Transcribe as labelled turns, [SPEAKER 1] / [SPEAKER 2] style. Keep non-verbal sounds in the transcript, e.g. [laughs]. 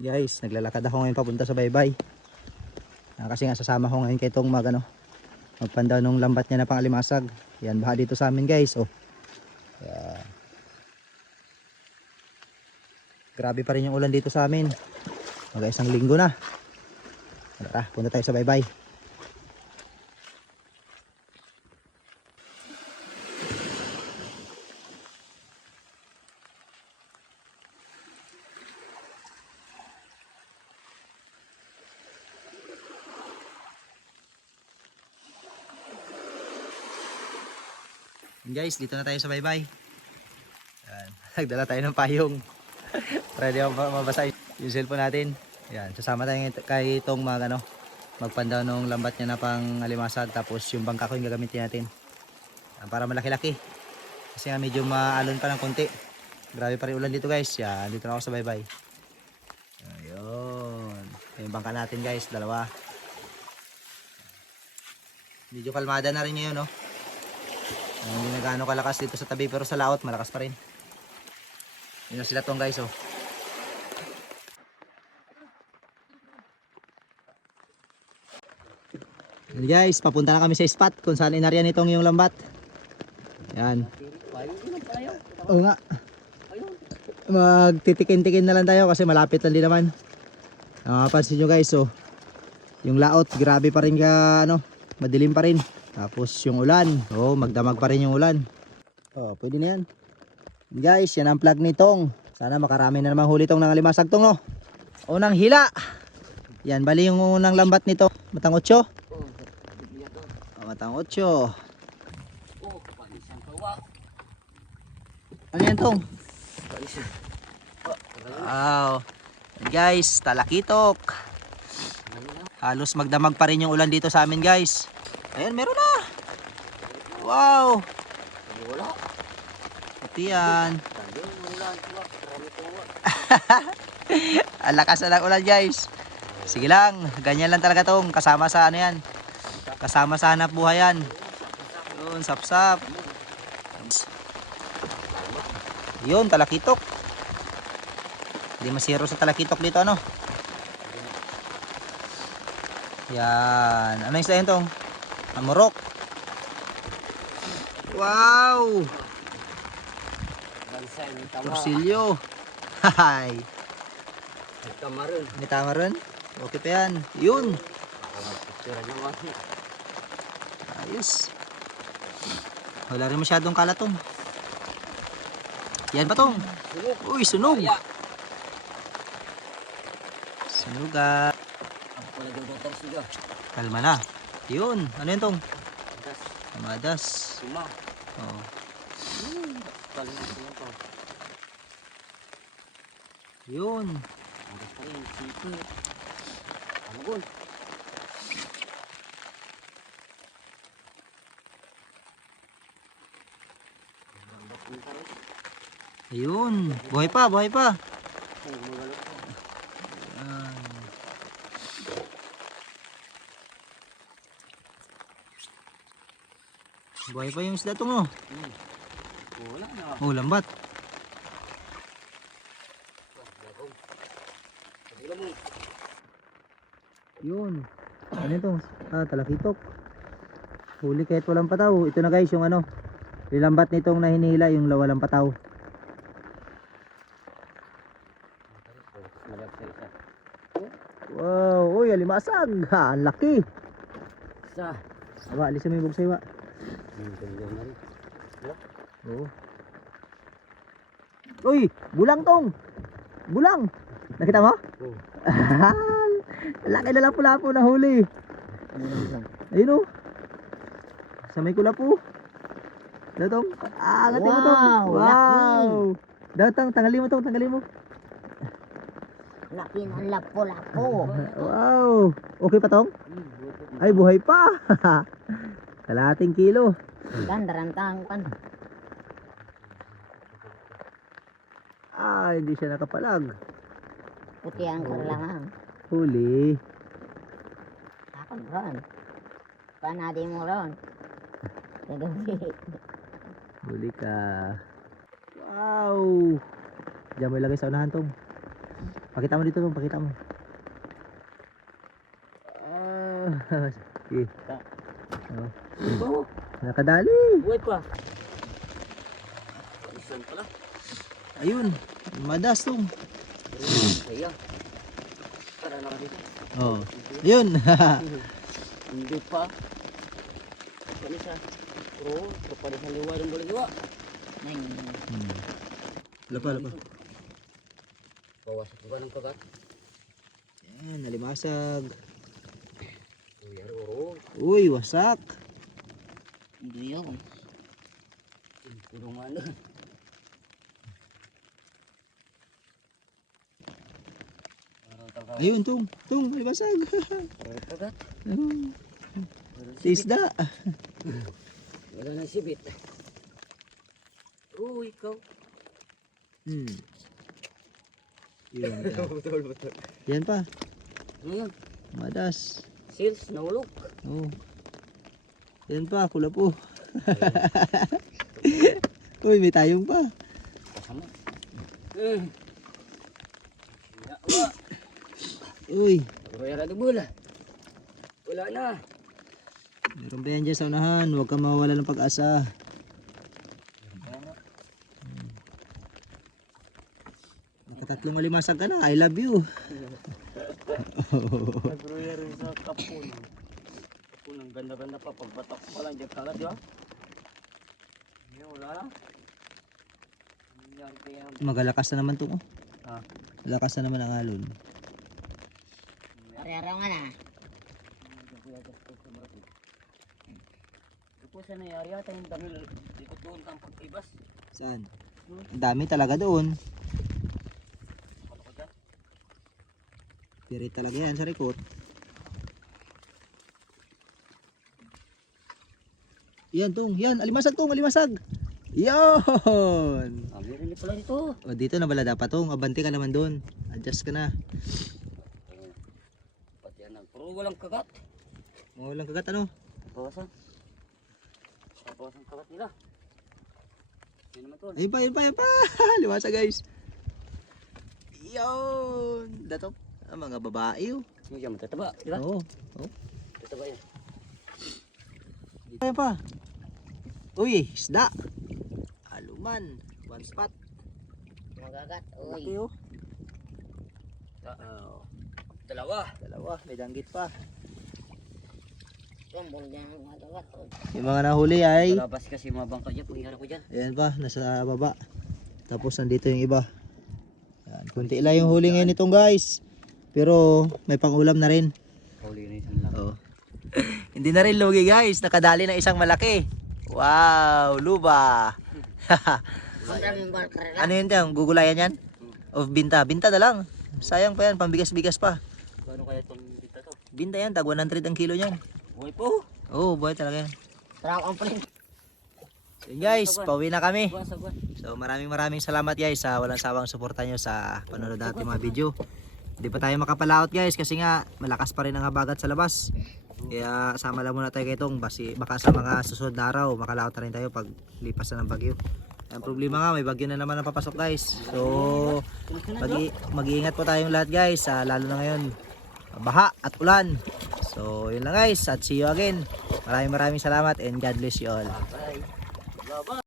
[SPEAKER 1] Guys, naglalakad ako ngayon papunta sa baybay. Ah, kasi nga sasama ko ngayon kay itong mag ano, magpanda nung lambat niya na pang alimasag. Yan, baha dito sa amin guys. Oh. Yan. Grabe pa rin yung ulan dito sa amin. Mag isang linggo na. Tara, punta tayo sa baybay. Guys, dito na tayo sa. Yan. [laughs] Nagdala tayo ng payong. [laughs] Di ma- mabasa yung cellphone natin. Yan, sasama tayo kay itong mag, ano, magpanda nung lambat niya na pang alimasag. Tapos yung bangka ko yung gagamitin natin. Para malaki-laki. Kasi nga medyo maalon pa ng konti. Grabe pa rin ulan dito guys. Yan, dito na ako sa baybay. Ayun. Yung bangka natin guys, dalawa. Medyo kalmada na rin ngayon, no? Hindi na gaano kalakas dito sa tabi pero sa laot malakas pa rin. Yun na sila tong guys oh. Yan, guys, papunta na kami sa spot kung saan inaryan itong yung lambat. Yan. Oo nga. Magtitikin-tikin na lang tayo kasi malapit lang din naman. Ah, pansin nyo guys oh. Yung laot, grabe pa rin ka ano, madilim pa rin. Tapos yung ulan, oh, magdamag pa rin yung ulan. Oh, pwede na yan. Guys, yan ang plug nitong. Sana makarami na naman huli tong nangalimasag tong, no. Unang hila. Yan, bali yung unang lambat nito. Matang 8. Oh, matang 8. Ano yan tong? Wow. Guys, talakitok. Halos magdamag pa rin yung ulan dito sa amin, guys. Ayan, meron na. Wow.
[SPEAKER 2] Wala.
[SPEAKER 1] Ito yan. [laughs] Ang lakas na ng ulan, guys. Sige lang. Ganyan lang talaga tong. Kasama sa ano yan. Kasama sa hanap buhay yan. Yun, sapsap. Yun, talakitok. Hindi masiro sa talakitok dito, ano? Yan. Ano yung yun tong? Amorok. Wow! Torsilyo. [laughs] Hay.
[SPEAKER 2] Tama rin.
[SPEAKER 1] May tama rin. Okay pa yan. Yun. Ayos. Wala rin masyadong kalatong. Yan pa tong. Uy, sunog. Sunog ah. Kalma na. Yun. Ano yun tong?
[SPEAKER 2] Das.
[SPEAKER 1] Amadas.
[SPEAKER 2] Suma.
[SPEAKER 1] Oh.
[SPEAKER 2] Talim ko lang to.
[SPEAKER 1] Yun.
[SPEAKER 2] Ang pa rin. Sipi. Ano gun?
[SPEAKER 1] Ayun. Buhay pa, buhay pa.
[SPEAKER 2] Ay, magalo ko.
[SPEAKER 1] Yan. Buhay pa yung isda tong oh.
[SPEAKER 2] Hmm. Wala na.
[SPEAKER 1] Oh, lambat.
[SPEAKER 2] Mo.
[SPEAKER 1] Yun. Ano ito? Ah, talakitok. Huli kahit walang pataw. Ito na guys yung ano. Lilambat nitong nahinila yung walang pataw.
[SPEAKER 2] Sa.
[SPEAKER 1] Wow, uy, alimasag. Ha, ang laki.
[SPEAKER 2] Isa.
[SPEAKER 1] Aba, alis mo yung bugsay wa.
[SPEAKER 2] Na rin.
[SPEAKER 1] Oo. Uy, bulang tong. Bulang. Nakita mo?
[SPEAKER 2] Oo.
[SPEAKER 1] Laki na lang pula po na huli. Ayun oh. Sa may kula po. Datong. Ah, ngati mo tong.
[SPEAKER 2] Wow,
[SPEAKER 1] Wow. Datang, tanggalin mo tong, tanggalin mo.
[SPEAKER 2] Laki ng lapo-lapo.
[SPEAKER 1] Wow. Okay pa tong? Ay, buhay pa. [laughs] Kalahating kilo.
[SPEAKER 2] Kan, darantang kan.
[SPEAKER 1] Ah, hindi siya nakapalag.
[SPEAKER 2] Puti ang karlangan.
[SPEAKER 1] Huli.
[SPEAKER 2] Ako ron. Panadi mo ron.
[SPEAKER 1] Huli ka. Wow. Diyan mo ilagay sa unahan tong. Pakita mo dito, Tong. Pakita mo. Ah, [laughs] sige. Oh,
[SPEAKER 2] Oh,
[SPEAKER 1] nakadali.
[SPEAKER 2] buhay pa. Isan pala.
[SPEAKER 1] Ayun. Madas, Tong.
[SPEAKER 2] Kaya. Para na dito.
[SPEAKER 1] Oh. Ayun. [laughs]
[SPEAKER 2] Hindi pa. Ano siya? Pero, kepada sa liwa ng juga. Neng.
[SPEAKER 1] hmm. Lapa, lapa.
[SPEAKER 2] Bawa sa tuba ng kagat.
[SPEAKER 1] Yan, nalimasag. Uy, wasak.
[SPEAKER 2] Hindi yun. Kurungan na.
[SPEAKER 1] Ayun, Tong. Tong, nalimasag.
[SPEAKER 2] Kagat.
[SPEAKER 1] Ayun. Tisda.
[SPEAKER 2] Wala na sibit. Oh, ikaw.
[SPEAKER 1] Hmm. [laughs]
[SPEAKER 2] Betul, betul.
[SPEAKER 1] Yan pa. Madas.
[SPEAKER 2] Sales, nahulog.
[SPEAKER 1] Oh. Yan pa, kula po. [laughs] Uy, may tayong pa.
[SPEAKER 2] Kasama. Eh.
[SPEAKER 1] Uy,
[SPEAKER 2] na bola. Wala na.
[SPEAKER 1] meron pa yan dyan sa unahan. Huwag kang mawawala ng pag-asa. Nakatatlong alimasag ka na. I love you.
[SPEAKER 2] Nagruya rin sa kapon. Kapon, ang ganda-ganda pa. Pagbatak pa lang dyan kalat, di ba? Hindi, wala kaya...
[SPEAKER 1] Magalakas na naman to. Oh.
[SPEAKER 2] Ah.
[SPEAKER 1] Malakas na naman ang alon.
[SPEAKER 2] Ari-araw nga na. Ito sa nangyari ata yung dami ikot doon kang pag-ibas.
[SPEAKER 1] Saan? Ang dami talaga doon.
[SPEAKER 2] Ano ka dyan?
[SPEAKER 1] Pirit talaga yan sa rikot. Yan tong, yan, alimasag tong, alimasag. Yon!
[SPEAKER 2] Meron din pala dito.
[SPEAKER 1] O dito na bala dapat tong, abante ka naman doon. Adjust ka na.
[SPEAKER 2] Pati yan. Pero walang kagat.
[SPEAKER 1] Mga walang kagat ano?
[SPEAKER 2] Bawasan. Bawasan kagat nila.
[SPEAKER 1] Ayun pa, ayun pa, ayun pa. [laughs] Limasag guys. Yon! Datok. Ang mga babae oh.
[SPEAKER 2] Hindi siya matataba. Di ba?
[SPEAKER 1] Oo.
[SPEAKER 2] Tataba yan.
[SPEAKER 1] Ayun pa. Uy, isda. Aluman. One spot.
[SPEAKER 2] Magagat.
[SPEAKER 1] Laki oh.
[SPEAKER 2] Oo. Dalawa.
[SPEAKER 1] Dalawa, may danggit pa. Yung mga nahuli ay,
[SPEAKER 2] Labas kasi mga bangka dyan. Pagihara ko dyan.
[SPEAKER 1] ayan pa, nasa baba. Tapos nandito yung iba. Yan, kunti lang yung huli ngayon nitong guys. Pero may pangulam na rin.
[SPEAKER 2] Huli na isang lang.
[SPEAKER 1] Oo. [laughs] Hindi na rin lugi guys, nakadali na isang malaki. Wow, luba. [laughs] ano yun tiyang, gugulayan yan? O binta? Binta na lang. Sayang pa yan, pambigas-bigas pa.
[SPEAKER 2] Paano kaya itong bita to?
[SPEAKER 1] Binta yan, tag 100 ang kilo niyan.
[SPEAKER 2] Buhay po.
[SPEAKER 1] Oo, oh, buhay talaga yan.
[SPEAKER 2] Sarap ang plane.
[SPEAKER 1] So guys, pauwi na kami. So maraming maraming salamat guys sa walang sawang suporta nyo sa panonood natin mga video. Hindi pa tayo makapalaot guys kasi nga malakas pa rin ang habagat sa labas. Kaya sama lang muna tayo kay Tong basi baka sa mga susunod na araw makalaot na rin tayo pag lipas na ng bagyo. Ang problema nga may bagyo na naman ang papasok guys. So mag mag-iingat po tayong lahat guys sa lalo na ngayon baha at ulan. So yun lang guys at see you again. Maraming maraming salamat and God bless you all.
[SPEAKER 2] Bye.